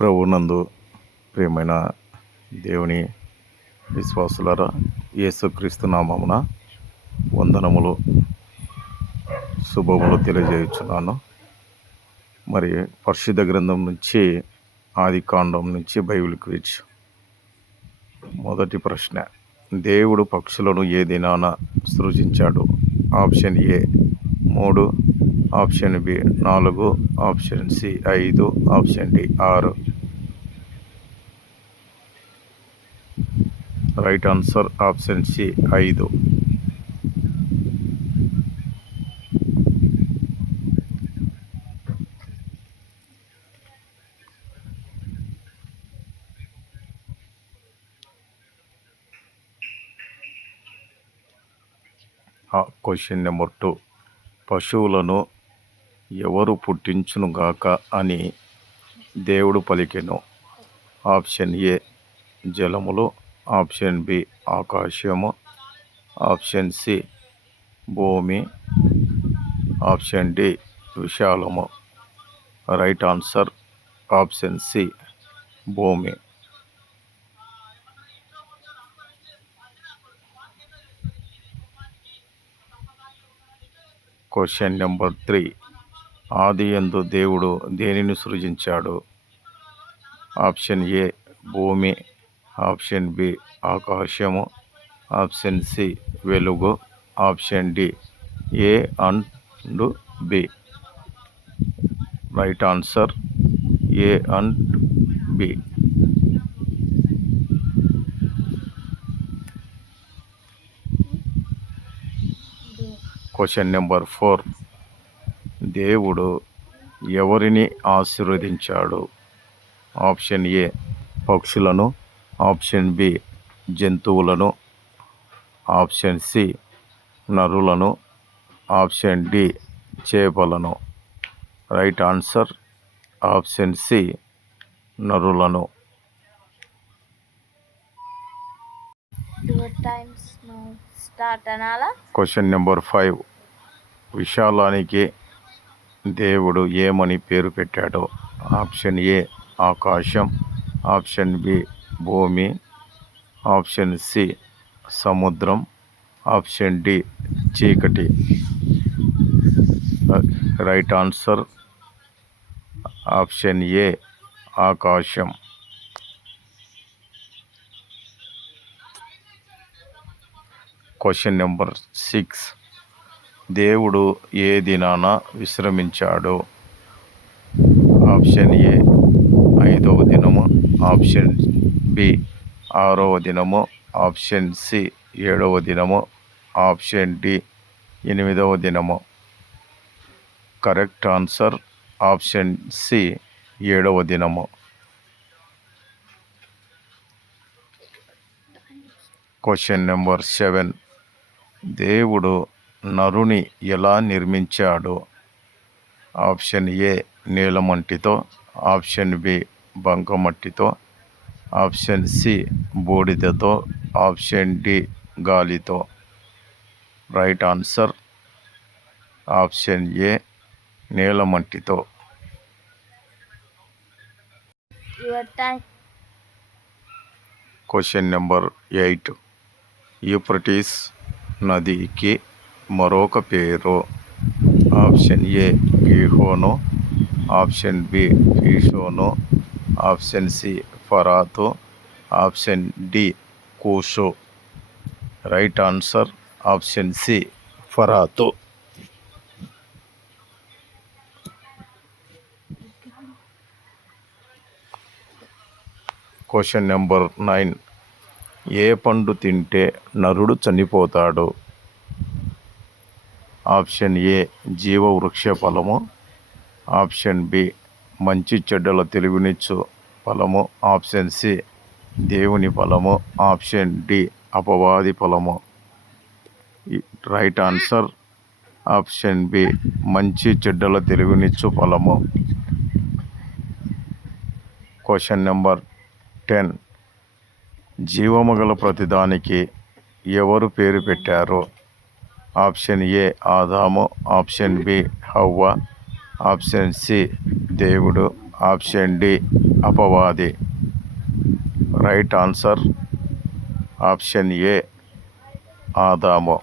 ప్రభునందు ప్రియమైన దేవుని విశ్వాసులరా యేసుక్రీస్తు నామమున వందనములు శుభములు తెలియజేయుచున్నాను. మరి పరిశుద్ధ గ్రంథం నుంచి ఆది కాండం నుంచి బైబిల్ క్విజ్ మొదటి ప్రశ్న దేవుడు పక్షులను ఏ దినాన సృజించాడు? ఆప్షన్ ఏ మూడు ఆప్షన్ బి నాలుగు ఆప్షన్ సి ఐదు ఆప్షన్ డి ఆరు. రైట్ ఆన్సర్ ఆప్షన్ సి ఐదు. Question number two. పశువులను ఎవరు పుట్టించునుగాక అని దేవుడు పలికెను. ఆప్షన్ ఏ జలములు ఆప్షన్ బి ఆకాశము ఆప్షన్ సి భూమి ఆప్షన్ డి విశాలము. రైట్ ఆన్సర్ ఆప్షన్ సి భూమి. Question number three. ఆది ఎందు దేవుడు దేనిని సృజించాడు? ఆప్షన్ ఏ భూమి. ఆప్షన్ బి ఆకాశము. ఆప్షన్ సి వెలుగు. Option D A and B. Right answer A and B. Question number four. దేవుడు ఎవరిని ఆశీర్వదించాడు? ఆప్షన్ ఏ పక్షులను. ఆప్షన్ బి జంతువులను. ఆప్షన్ సి నరులను. ఆప్షన్ డి చేపలను. రైట్ ఆన్సర్ ఆప్షన్ సి నరులను. క్వశ్చన్ నెంబర్ ఫైవ్ విశాలానికి దేవుడు ఏమని పేరు పెట్టాడు? ఆప్షన్ ఏ ఆకాశం. ఆప్షన్ బి భూమి. ఆప్షన్ సి సముద్రం. ఆప్షన్ డి చీకటి. Right answer. ఆప్షన్ ఏ ఆకాశం. Question number six. దేవుడు ఏ దినాన విశ్రమించాడు? ఆప్షన్ ఏ ఐదవ దినము. ఆప్షన్ బి ఆరవ దినము. ఆప్షన్ సి ఏడవ దినము. ఆప్షన్ డి ఎనిమిదవ దినము. కరెక్ట్ ఆన్సర్ ఆప్షన్ సి ఏడవ దినము. Question number seven. దేవుడు నరుని ఎలా నిర్మించాడు? ఆప్షన్ ఏ నీలమట్టితో ఆప్షన్ బి బంకమట్టితో ఆప్షన్ సి బూడిదతో ఆప్షన్ డి గాలితో. Right answer option A నీలమట్టితో time. Question number eight. Euphrates నదికి మరొక పేరు. ఆప్షన్ ఏ గీహోను. ఆప్షన్ బి ఫీషోను. ఆప్షన్ సి ఫరాతు. ఆప్షన్ డి కూషో. Right answer option C ఫరాతు. Question number nine. ఏ పండు తింటే నరుడు చనిపోతాడు? ఆప్షన్ ఏ జీవ వృక్ష ఫలము ఆప్షన్ బి మంచి చెడ్డల తెలివినిచ్చు ఫలము ఆప్షన్ సి దేవుని ఫలము ఆప్షన్ డి అపవాది ఫలము. రైట్ ఆన్సర్ ఆప్షన్ బి మంచి చెడ్డల తెలివినిచ్చు ఫలము. Question number ten. జీవము గల ప్రతిదానికి ఎవరు పేరు పెట్టారు? ఆప్షన్ ఏ ఆదాము ఆప్షన్ బి హవ్వ ఆప్షన్ సి దేవుడు ఆప్షన్ డి అపవాది. రైట్ ఆన్సర్ ఆప్షన్ ఏ ఆదాము.